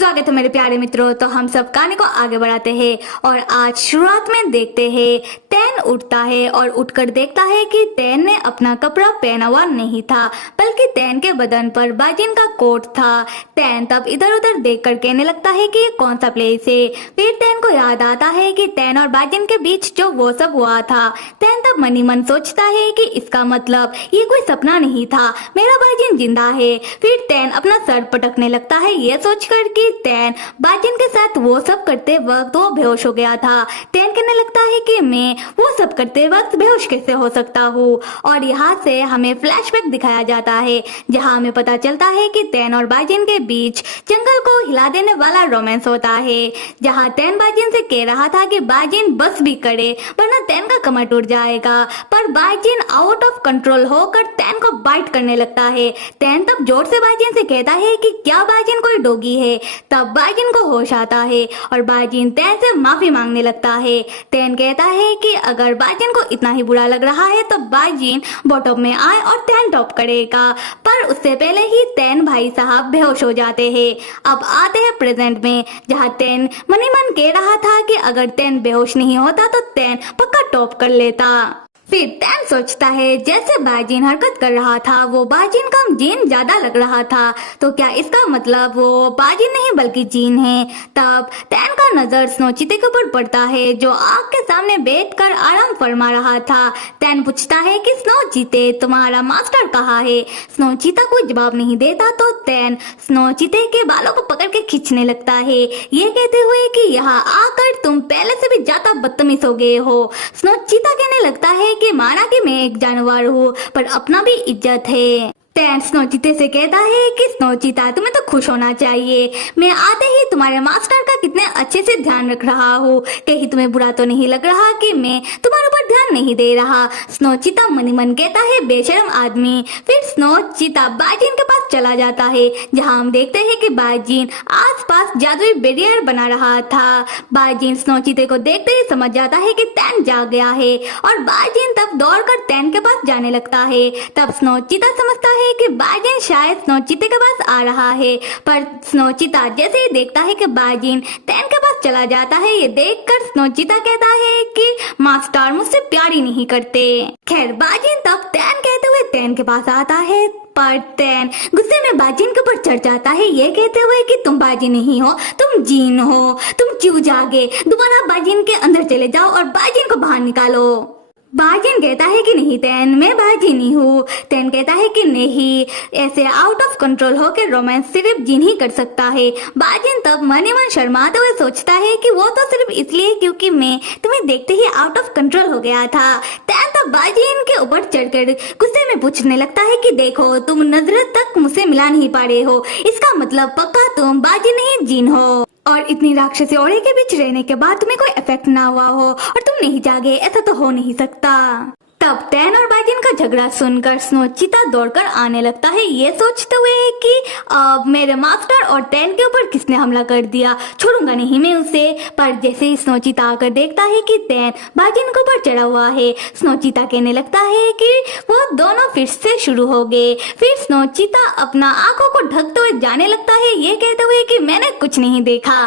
स्वागत है मेरे प्यारे मित्रों। तो हम सब कहानी को आगे बढ़ाते हैं और आज शुरुआत में देखते हैं तैन उठता है और उठकर देखता है कि तैन ने अपना कपड़ा पहना हुआ नहीं था, बल्कि तैन के बदन पर बाजिन का कोट था। तैन तब इधर उधर देखकर कहने लगता है कि ये कौन सा प्लेस है। फिर तैन को याद आता है कि तैन और बाजिन के बीच जो वो सब हुआ था। तैन तब मनी मन सोचता है कि इसका मतलब ये कोई सपना नहीं था, मेरा बाजिन जिंदा है। फिर तैन अपना सर पटकने लगता है ये सोचकर कि तैन बाजिन के साथ वो सब करते वक्त वो बेहोश हो गया था। तैन कहने लगता है कि मैं वो सब करते वक्त बेहोश कैसे हो सकता हूँ। और यहाँ से हमें फ्लैशबैक दिखाया जाता है जहाँ हमें पता चलता है कि तैन और बाजिन के बीच जंगल को हिला देने वाला रोमांस होता है, जहाँ तैन बाजिन से कह रहा था कि बाजिन बस भी करे वरना तैन का कमर टूट जाएगा। पर बाजिन आउट ऑफ कंट्रोल होकर तैन को बाइट करने लगता है। तैन तब जोर से बाजिन से कहता है कि क्या बाजिन कोई डोगी है। तब बाजिन को होश आता है और बाजिन तैन से माफी मांगने लगता है। तैन कहता है कि अगर बाजिन को इतना ही बुरा लग रहा है तो बाजिन बॉटम में आए और तैन टॉप करेगा। पर उससे पहले ही तैन भाई साहब बेहोश हो जाते हैं। अब आते हैं प्रेजेंट में, जहाँ तैन मनी मन कह रहा था कि अगर तैन बेहोश नहीं होता तो तैन पक्का टॉप कर लेता। फिर तैन सोचता है जैसे बाजिन हरकत कर रहा था वो बाजिन का जीन ज्यादा लग रहा था, तो क्या इसका मतलब वो बाजिन नहीं बल्कि जीन है। तब तैन का नजर स्नो चीते के ऊपर पड़ता है जो आग के सामने बैठकर आराम फरमा रहा था। तैन पूछता है कि स्नो चीते तुम्हारा मास्टर कहाँ है। स्नो चीता कोई जवाब नहीं देता तो तैन स्नो चीते के बालों को पकड़ के खींचने लगता है, ये कहते हुए कि यहाँ आकर तुम पहले से भी ज्यादा बदतमीज हो गए हो। स्नो चीता कहने लगता है कि माना कि मैं एक जानवर हूँ पर अपना भी इज्जत है। तैन स्नो चीते से कहता है कि स्नो चीता तुम्हें तो खुश होना चाहिए, मैं आते ही तुम्हारे मास्टर का कितने अच्छे से ध्यान रख रहा हूँ, कहीं तुम्हें बुरा तो नहीं लग रहा कि मैं तुम्हारे ऊपर ध्यान नहीं दे रहा। स्नो चीता मनी मन कहता है बेशरम आदमी। फिर स्नो चीता बाजिन के पास चला जाता है जहाँ हम देखते हैं कि बाजिन आसपास जादुई बैरियर बना रहा था। बाजिन स्नो चीते को देखते ही समझ जाता है कि तैन जाग गया है और बाजिन तब दौड़कर तैन के पास जाने लगता है। तब स्नो चीता समझता है कि बाजिन शायद स्नो चीते के पास आ रहा है, पर स्नो चीता जैसे ही देखता है कि बाजिन तैन के पास चला जाता है, ये देखकर स्नो चीता कहता है कि मास्टर मुझसे प्यार ही नहीं करते। खैर बाजिन तब तैन कहते हुए तैन के पास आता है, पर तैन गुस्से में बाजिन के ऊपर चढ़ जाता है ये कहते हुए कि तुम बाजिन नहीं हो, तुम जीन हो, तुम क्यों जागे, दोबारा बाजिन के अंदर चले जाओ और बाजिन को बाहर निकालो। बाजिन कहता है कि नहीं तैन, मैं बाजिन ही हूँ। तैन कहता है कि नहीं, ऐसे आउट ऑफ कंट्रोल होकर रोमांस सिर्फ जिन ही कर सकता है। बाजिन तब मनी मन शर्माते हुए सोचता है कि वो तो सिर्फ इसलिए क्योंकि मैं तुम्हें देखते ही आउट ऑफ कंट्रोल हो गया था। तैन तब बाजिन के ऊपर चढ़कर गुस्से में पूछने लगता है कि देखो तुम नजर तक मुझसे मिला नहीं पा रहे हो, इसका मतलब पक्का तुम बाजिन नहीं जीन हो और इतनी राक्षसी औरे के बीच रहने के बाद तुम्हें कोई इफेक्ट ना हुआ हो और तुम नहीं जागे, ऐसा तो हो नहीं सकता। तब तैन और बाजिन का झगड़ा सुनकर स्नो चीता दौड़कर आने लगता है ये सोचते हुए कि अब मेरे मास्टर और तैन के ऊपर किसने हमला कर दिया, छोड़ूंगा नहीं मैं उसे। पर जैसे ही स्नो चीता आकर देखता है कि तैन बाजिन के ऊपर चढ़ा हुआ है, स्नो चीता कहने लगता है कि वो दोनों फिर से शुरू हो गए। फिर स्नो चीता अपना आंखों को ढकते हुए जाने लगता है ये कहते हुए कि मैंने कुछ नहीं देखा।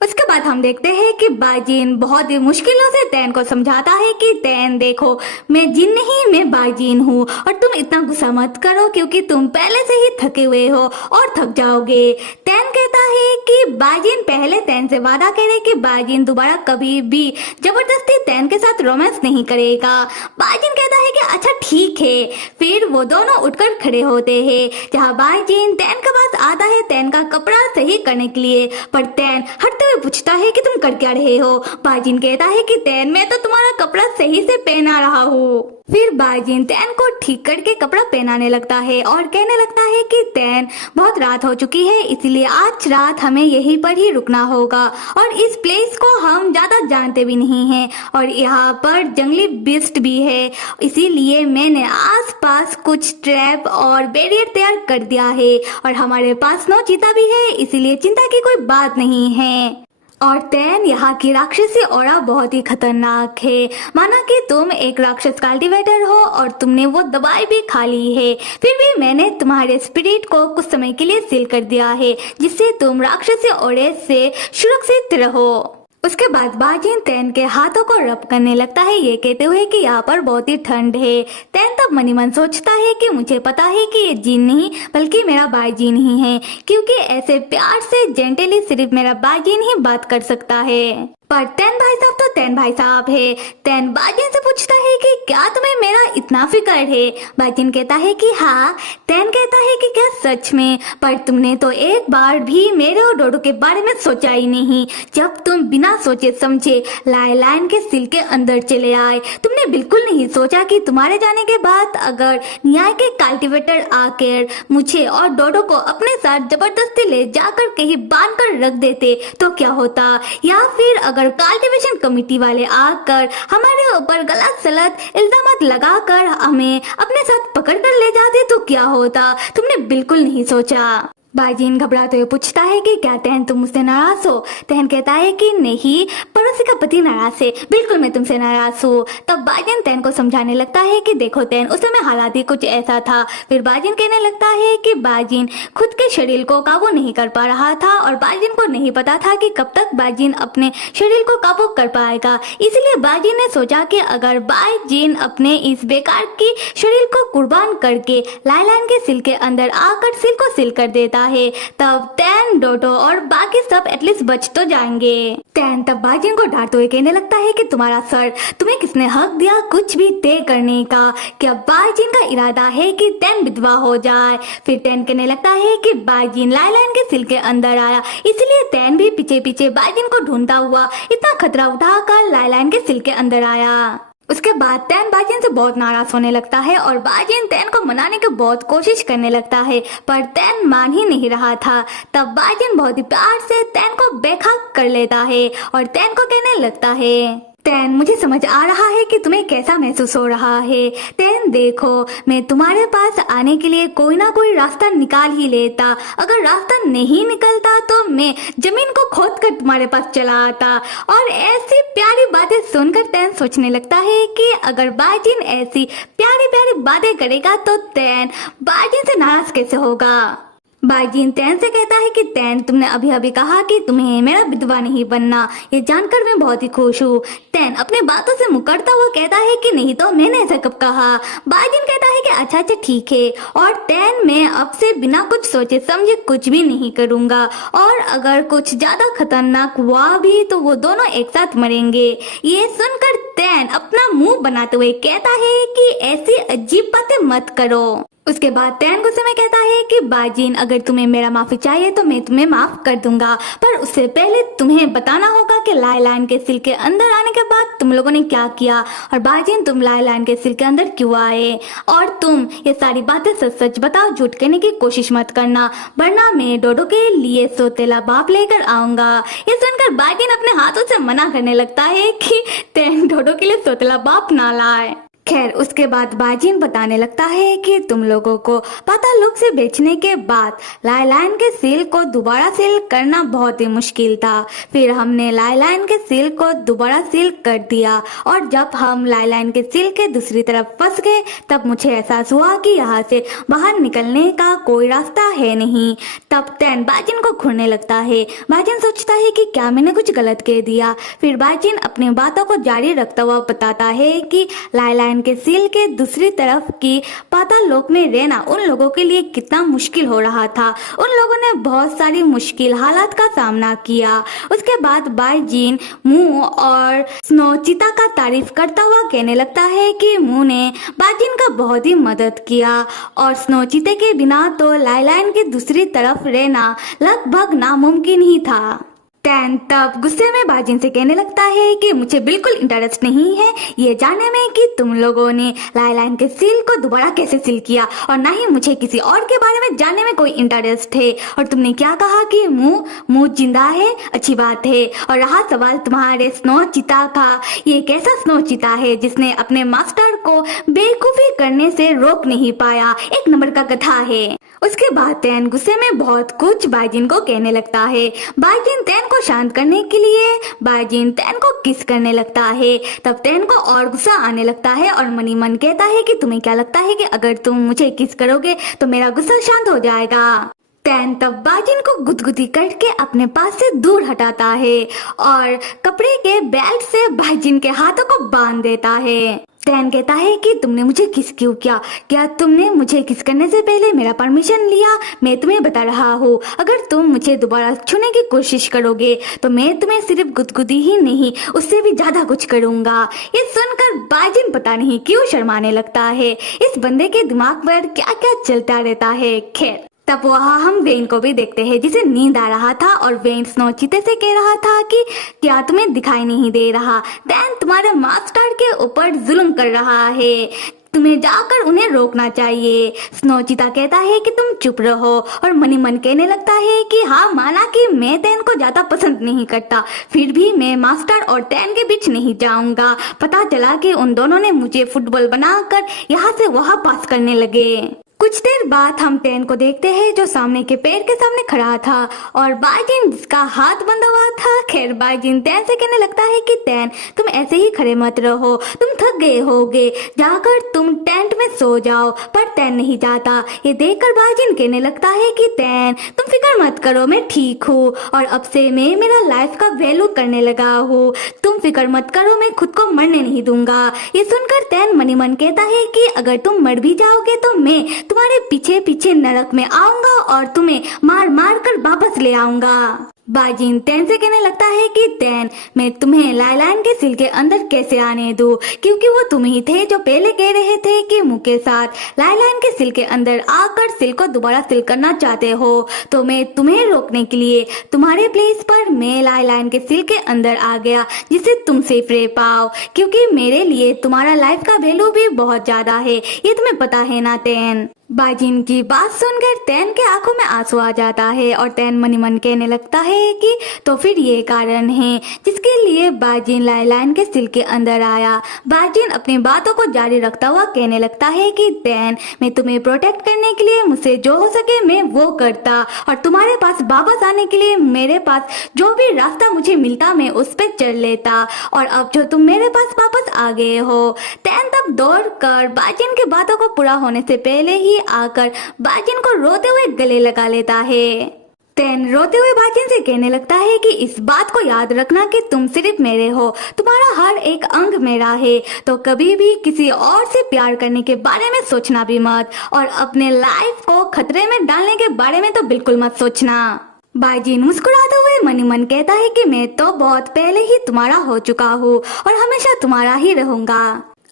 उसके बाद हम देखते हैं कि बाजिन बहुत ही मुश्किलों से तैन को समझाता है कि तैन देखो मैं जिन नहीं मैं बाजिन हूँ और तुम इतना गुस्सा मत करो क्योंकि तुम पहले से ही थके हुए हो और थक जाओगे। तैन कहता है कि बाजिन पहले तैन से वादा करे कि बाजिन दोबारा कभी भी जबरदस्ती तैन के साथ रोमांस नहीं करेगा। बाजिन कहता है कि अच्छा ठीक है। फिर वो दोनों उठकर खड़े होते हैं जहाँ बाजिन तैन के पास आता है तैन का कपड़ा सही करने के लिए, पर तैन हटते पूछता है कि तुम कर क्या रहे हो। बाजिन कहता है कि तैन मैं तो तुम्हारा कपड़ा सही से पहना रहा हूँ। फिर बाजिन तैन को ठीक करके कपड़ा पहनाने लगता है और कहने लगता है कि तैन बहुत रात हो चुकी है, इसलिए आज रात हमें यहीं पर ही रुकना होगा और इस प्लेस को हम ज्यादा जानते भी नहीं हैं और यहाँ पर जंगली बिस्ट भी है, इसीलिए मैंने आसपास कुछ ट्रैप और बैरियर तैयार कर दिया है और हमारे पास स्नो चीता भी है, इसीलिए चिंता की कोई बात नहीं है। और तैन यहाँ की राक्षसी औरा बहुत ही खतरनाक है। माना कि तुम एक राक्षस कल्टीवेटर हो और तुमने वो दवाई भी खा ली है, फिर भी मैंने तुम्हारे स्पिरिट को कुछ समय के लिए सील कर दिया है जिससे तुम राक्षसी औरे से सुरक्षित रहो। उसके बाद बाजिन तैन के हाथों को रब करने लगता है, ये कहते हुए कि यहाँ पर बहुत ही ठंड है। तैन तब मनी मन सोचता है कि मुझे पता है कि ये जीन नहीं बल्कि मेरा बाजीन ही है, क्योंकि ऐसे प्यार से जेंटली सिर्फ मेरा बाजीन ही बात कर सकता है। पर तैन भाई साहब तो तैन भाई साहब है। तैन बाजिन से पूछता है कि क्या तुम्हें मेरा इतना फिक्र है? बाजिन कहता है कि हाँ। तैन कहता है कि क्या सच में? पर तुमने तो एक बार भी मेरे और डोडो के बारे में सोचा ही नहीं। जब तुम बिना सोचे समझे लायलाइन के सिल के अंदर चले आए, तुमने बिल्कुल नहीं सोचा कि तुम्हारे जाने के बाद अगर न्याय के कल्टीवेटर आकर मुझे और डोडो को अपने साथ जबरदस्ती ले जाकर कहीं बांध कर रख देते तो क्या होता, या फिर अगर कल्टीवेशन कमेटी वाले आकर हमारे ऊपर गलत सलत इल्जामात लगाकर हमें अपने साथ पकड़ कर ले जाते तो क्या होता। तुमने बिल्कुल नहीं सोचा। बाजीन घबराते हुए पूछता है कि क्या तैन तुम मुझसे नाराज हो? तैन कहता है कि नहीं, पड़ोसी का पति नाराज है, बिल्कुल मैं तुमसे नाराज हूँ। तब बाजीन तैन को समझाने लगता है कि देखो तैन, उस समय हालात ही कुछ ऐसा था। फिर बाजीन कहने लगता है कि बाजीन खुद के शरीर को काबू नहीं कर पा रहा था और बाजीन को नहीं पता था कि कब तक बाजीन अपने शरीर को काबू कर पाएगा। इसलिए बाजीन ने सोचा कि अगर बाजीन अपने इस बेकार की शरीर को कुर्बान करके लायलाइन के सिल के अंदर आकर सिल को सिल कर देता है, तब तैन, डोडो और बाकी सब एटलीस्ट बच तो जाएंगे। तैन तब बाजिन को डांटते हुए कहने लगता है कि तुम्हारा सर, तुम्हें किसने हक दिया कुछ भी तय करने का? क्या बाजिन का इरादा है कि तैन विधवा हो जाए? फिर तैन कहने लगता है कि बाजिन लायलाइन के सिल के अंदर आया, इसलिए तैन भी पीछे पीछे बाजिन को ढूंढता हुआ इतना खतरा उठाकर लायलाइन के सिल के अंदर आया। उसके बाद तैन बाजिन से बहुत नाराज होने लगता है और बाजिन तैन को मनाने की बहुत कोशिश करने लगता है, पर तैन मान ही नहीं रहा था। तब बाजिन बहुत ही प्यार से तैन को बेखाक कर लेता है और तैन को कहने लगता है, तैन मुझे समझ आ रहा है कि तुम्हें कैसा महसूस हो रहा है। तैन देखो, मैं तुम्हारे पास आने के लिए कोई ना कोई रास्ता निकाल ही लेता। अगर रास्ता नहीं निकलता तो मैं जमीन को खोद कर तुम्हारे पास चला आता। और ऐसी प्यारी बातें सुनकर तैन सोचने लगता है कि अगर बाजिन ऐसी प्यारी प्यारी बातें करेगा तो तैन बाजिन से नाराज कैसे होगा। बाजिन तैन से कहता है कि तैन, तुमने अभी अभी कहा कि तुम्हें मेरा विधवा नहीं बनना, ये जानकर मैं बहुत ही खुश हूँ। तैन अपने बातों से मुकरता हुआ कहता है कि नहीं तो मैंने ऐसा कब कहा। बाजिन कहता है कि अच्छा अच्छा ठीक है, और तैन मैं अब से बिना कुछ सोचे समझे कुछ भी नहीं करूँगा, और अगर कुछ ज्यादा खतरनाक हुआ भी तो वो दोनों एक साथ मरेंगे। ये सुनकर तैन अपना मुंह बनाते हुए कहता है कि ऐसी अजीब बातें मत करो। उसके बाद तैन गुस्से में कहता है कि बाजिन, अगर तुम्हें मेरा माफी चाहिए तो मैं तुम्हें माफ कर दूंगा, पर उससे पहले तुम्हें बताना होगा कि लायलाइन के सिल के अंदर आने के बाद तुम लोगों ने क्या किया, और बाजिन तुम लायलाइन के सिल के अंदर क्यों आए, और तुम ये सारी बातें सच सच बताओ, झूठ कहने की कोशिश मत करना, वरना मैं डोडो के लिए सौतेला बाप लेकर आऊंगा। ये सुनकर बाजिन अपने हाथों से मना करने लगता है कि तैन डोडो के लिए सौतेला बाप ना लाए। खैर, उसके बाद बाजिन बताने लगता है कि तुम लोगों को पाताल लोक से बेचने के बाद लायलाइन के सील को दोबारा सील करना बहुत ही मुश्किल था। फिर हमने लायलाइन के सील को दोबारा सील कर दिया, और जब हम लायलाइन के सील के दूसरी तरफ फंस गए तब मुझे एहसास हुआ कि यहाँ से बाहर निकलने का कोई रास्ता है नहीं। तब तैन बाजिन को घूरने लगता है। बाजिन सोचता है कि क्या मैंने कुछ गलत कह दिया। फिर बाजिन अपनी बातों को जारी रखता हुआ बताता है कि लायलाइन के सील के दूसरी तरफ की पाताल लोक में रहना उन लोगों के लिए कितना मुश्किल हो रहा था। उन लोगों ने बहुत सारी मुश्किल हालात का सामना किया। उसके बाद बाजिन मुंह और स्नोचिता का तारीफ करता हुआ कहने लगता है कि मुंह ने बाजिन का बहुत ही मदद किया, और स्नोचिते के बिना तो लायलाइन की दूसरी तरफ रहना लगभग नामुमकिन ही था। तैन तब गुस्से में बाजिन से कहने लगता है कि मुझे बिल्कुल इंटरेस्ट नहीं है ये जानने में कि तुम लोगों ने लायलाइन के सील को दोबारा कैसे सील किया, और ना ही मुझे किसी और के बारे में जानने में कोई इंटरेस्ट है। और तुमने क्या कहा कि मुंह जिंदा है, अच्छी बात है। और रहा सवाल तुम्हारे स्नोचिता का, ये कैसा स्नोचिता है जिसने अपने मास्टर को बेवकूफी करने से रोक नहीं पाया, एक नंबर का कथा है। उसके बाद तैन गुस्से में बहुत कुछ बाइजिन को कहने लगता है। बाइजिन तैन को शांत करने के लिए बाइजिन तैन को किस करने लगता है। तब तैन को और गुस्सा आने लगता है और मनी मन कहता है कि तुम्हें क्या लगता है कि अगर तुम मुझे किस करोगे तो मेरा गुस्सा शांत हो जाएगा। तैन तब बाइजिन को गुदगुदी करके अपने पास से दूर हटाता है और कपड़े के बेल्ट से बाइजिन के हाथों को बांध देता है। तैन कहता है कि तुमने मुझे किस क्यों किया? क्या तुमने मुझे किस करने से पहले मेरा परमिशन लिया? मैं तुम्हें बता रहा हूँ, अगर तुम मुझे दोबारा छूने की कोशिश करोगे तो मैं तुम्हें सिर्फ गुदगुदी ही नहीं उससे भी ज्यादा कुछ करूंगा। ये सुनकर बाइजिन पता नहीं क्यों शर्माने लगता है। इस बंदे के दिमाग पर क्या क्या चलता रहता है। खैर तब वहाँ हम वेन को भी देखते हैं जिसे नींद आ रहा था और वेन स्नो चीते से कह रहा था कि क्या तुम्हें दिखाई नहीं दे रहा? तैन तुम्हारे मास्टर के ऊपर जुल्म कर रहा है, तुम्हें जाकर उन्हें रोकना चाहिए। स्नो चीता कहता है कि तुम चुप रहो और मनी मन कहने लगता है कि हाँ माना कि मैं तैन को ज्यादा पसंद नहीं करता, फिर भी मैं मास्टर और तैन के बीच नहीं जाऊंगा। पता चला कि उन दोनों ने मुझे फुटबॉल बनाकर यहाँ से वहाँ पास करने लगे। कुछ देर बाद हम तैन को देखते हैं जो सामने के पेड़ के सामने खड़ा था और बाइजिन जिसका हाथ बंधा हुआ था। खैर बाइजिन तैन से कहने लगता है कि तैन तुम ऐसे ही खड़े मत रहो, तुम थक गए होगे, जाकर तुम टेंट में सो जाओ। पर तैन नहीं जाता। ये देखकर बाइजिन कहने लगता है कि तैन तुम फिक्र मत करो, मैं ठीक हूँ और अब से मैं मेरा लाइफ का वैल्यू करने लगा हूँ। तुम फिक्र मत करो, मैं खुद को मरने नहीं दूंगा। ये सुनकर तैन मनी मन कहता है कि अगर तुम मर भी जाओगे तो मैं तुम्हारे पीछे पीछे नरक में आऊंगा और तुम्हें मार मार कर वापस ले आऊंगा। बाइजिन तैन से कहने लगता है कि तैन मैं तुम्हें लाइलान के सिल के अंदर कैसे आने दूं, क्योंकि वो तुम ही थे जो पहले कह रहे थे कि मुंह के साथ लाइलान के सिल के अंदर आकर सिल को दोबारा सिल करना चाहते हो। तो मैं तुम्हें रोकने के लिए तुम्हारे प्लेस पर मैं लाइलान के सिल के अंदर आ गया जिससे तुम सेफ रह पाओ, क्योंकि मेरे लिए तुम्हारा लाइफ का वैल्यू भी बहुत ज्यादा है, ये तुम्हें पता है ना तैन। बाइजिन की बात सुनकर तैन के आंखों में आंसू आ जाता है और तैन मनी मन कहने लगता है कि तो फिर ये कारण है जिसके लिए बाइजिन लाइलान के सिल के अंदर आया। बाइजिन अपनी बातों को जारी रखता हुआ कहने लगता है कि तैन मैं तुम्हें प्रोटेक्ट करने के लिए मुझसे जो हो सके मैं वो करता और तुम्हारे पास वापस आने के लिए मेरे पास जो भी रास्ता मुझे मिलता मैं उस पर चढ़ लेता, और अब जो तुम मेरे पास वापस आ गए हो। तैन तब दौड़ कर बाइजिन की बातों को पूरा होने से पहले ही आकर बाइजिन को रोते हुए गले लगा लेता है। तैन रोते हुए बाइजिन से कहने लगता है कि इस बात को याद रखना कि तुम सिर्फ मेरे हो, तुम्हारा हर एक अंग मेरा है, तो कभी भी किसी और से प्यार करने के बारे में सोचना भी मत और अपने लाइफ को खतरे में डालने के बारे में तो बिल्कुल मत सोचना। बाइजिन मुस्कुराते हुए मनी मन कहता है कि मैं तो बहुत पहले ही तुम्हारा हो चुका हूँ और हमेशा तुम्हारा ही रहूंगा।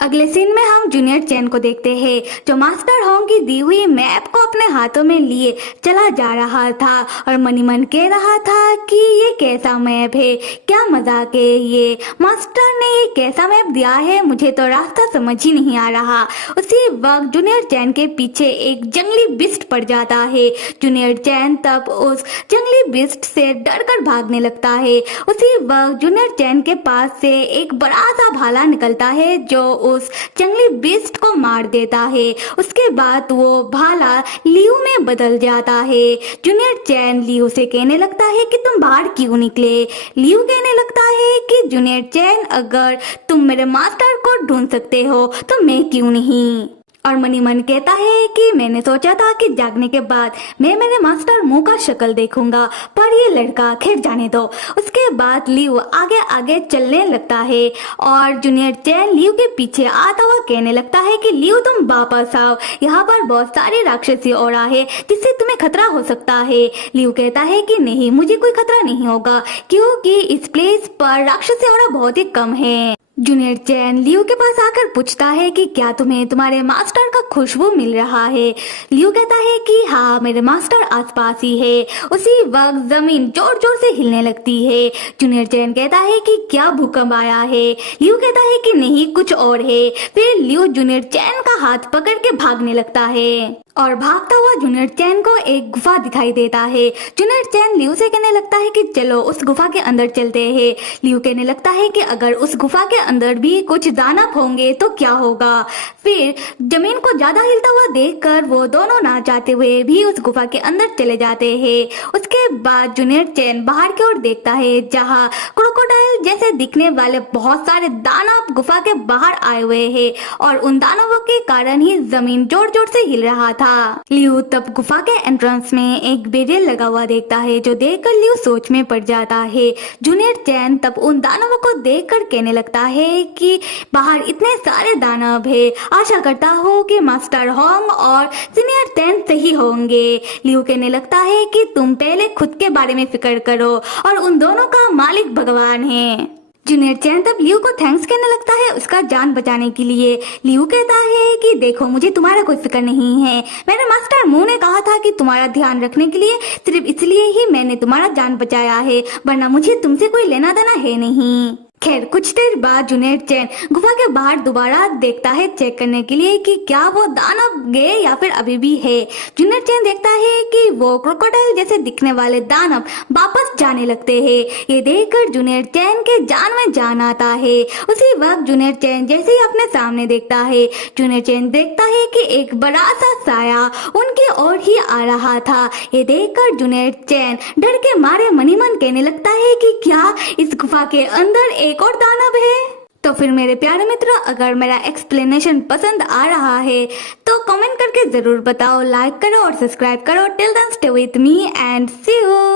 अगले सीन में हम जूनियर चैन को देखते हैं जो मास्टर होंग की दी हुई मैप को अपने हाथों में लिए चला जा रहा था और मनी मन कह रहा था कि ये कैसा मैप है, क्या मजाक है ये, मास्टर ने ये कैसा मैप दिया है, मुझे तो रास्ता समझ ही नहीं आ रहा। उसी वक्त जूनियर चैन के पीछे एक जंगली बिस्ट पड़ जाता है। जूनियर चैन तब उस जंगली बिस्ट से डर कर भागने लगता है। उसी वक्त जूनियर चैन के पास से एक बड़ा सा भाला निकलता है जो उस जंगली बिस्ट को मार देता है। उसके बाद वो भाला लियो में बदल जाता है। जूनियर चैन लियो से कहने लगता है कि तुम बाहर क्यों निकले। लियो कहने लगता है कि जूनियर चैन अगर तुम मेरे मास्टर को ढूंढ सकते हो तो मैं क्यों नहीं। और मनी मन कहता है कि मैंने सोचा था कि जागने के बाद मैं मेरे मास्टर मुंह का शक्ल देखूंगा, पर ये लड़का खैर जाने दो। उसके बाद लियो आगे आगे चलने लगता है और जूनियर चैन लियो के पीछे आता हुआ कहने लगता है कि लियो तुम वापस आओ, यहाँ पर बहुत सारी राक्षसी औरा है जिससे तुम्हें खतरा हो सकता है। लियो कहता है कि नहीं, मुझे कोई खतरा नहीं होगा क्योंकि इस प्लेस पर राक्षसी औरा बहुत ही कम है। जूनियर चैन लियो के पास आकर पूछता है कि क्या तुम्हें तुम्हारे मास्टर का खुशबू मिल रहा है। लियो कहता है कि हाँ, मेरे मास्टर आसपास ही है। उसी वक्त जमीन जोर जोर से हिलने लगती है। जूनियर चैन कहता है कि क्या भूकंप आया है। लियो कहता है कि नहीं, कुछ और है। फिर लियो जूनियर चैन का हाथ पकड़ के भागने लगता है। और भागता हुआ जूनियर चैन को एक गुफा दिखाई देता है। जूनियर चैन लियू से कहने लगता है कि चलो उस गुफा के अंदर चलते हैं। लियू कहने लगता है कि अगर उस गुफा के अंदर भी कुछ दानव होंगे तो क्या होगा। फिर जमीन को ज्यादा हिलता हुआ देखकर वो दोनों ना चाहते हुए भी उस गुफा के अंदर चले जाते हैं। उसके बाद जूनियर चैन बाहर की ओर देखता है जहाँ क्रोकोडाइल जैसे दिखने वाले बहुत सारे दानव गुफा के बाहर आए हुए हैं और उन दानवों के कारण ही जमीन जोर जोर से हिल रहा था। लियू तब गुफा के एंट्रेंस में एक बेरियल लगा हुआ देखता है जो देखकर लियू सोच में पड़ जाता है। जूनियर चैन तब उन दानवों को देखकर कहने लगता है कि बाहर इतने सारे दानव है, आशा करता हूँ कि मास्टर होंग और सीनियर चैन सही होंगे। लियू कहने लगता है कि तुम पहले खुद के बारे में फिक्र करो और उन दोनों का मालिक भगवान है। जूनियर चैन तब लियू को थैंक्स कहने लगता है उसका जान बचाने के लिए। लियू कहता है कि देखो मुझे तुम्हारा कोई फिक्र नहीं है, मेरे मास्टर मू ने कहा था कि तुम्हारा ध्यान रखने के लिए, सिर्फ इसलिए ही मैंने तुम्हारा जान बचाया है, वरना मुझे तुमसे कोई लेना देना है नहीं। खैर कुछ देर बाद जूनियर चैन गुफा के बाहर दोबारा देखता है चेक करने के लिए कि क्या वो दानव गए या फिर अभी भी है। जूनियर चैन देखता है कि वो क्रोकोडाइल जैसे दिखने वाले दानव वापस जाने लगते हैं। ये देखकर जूनियर चैन के जान में जान आता है। उसी वक्त जूनियर चैन जैसे ही अपने सामने देखता है, जूनियर चैन देखता है कि एक बड़ा सा साया उनकी ओर ही आ रहा था। ये देखकर जूनियर चैन डर के मारे मनी मन कहने लगता है कि क्या इस गुफा के अंदर एक और दानव है। तो फिर मेरे प्यारे मित्रों, अगर मेरा एक्सप्लेनेशन पसंद आ रहा है तो कमेंट करके जरूर बताओ, लाइक करो और सब्सक्राइब करो। Till then stay with me and see you.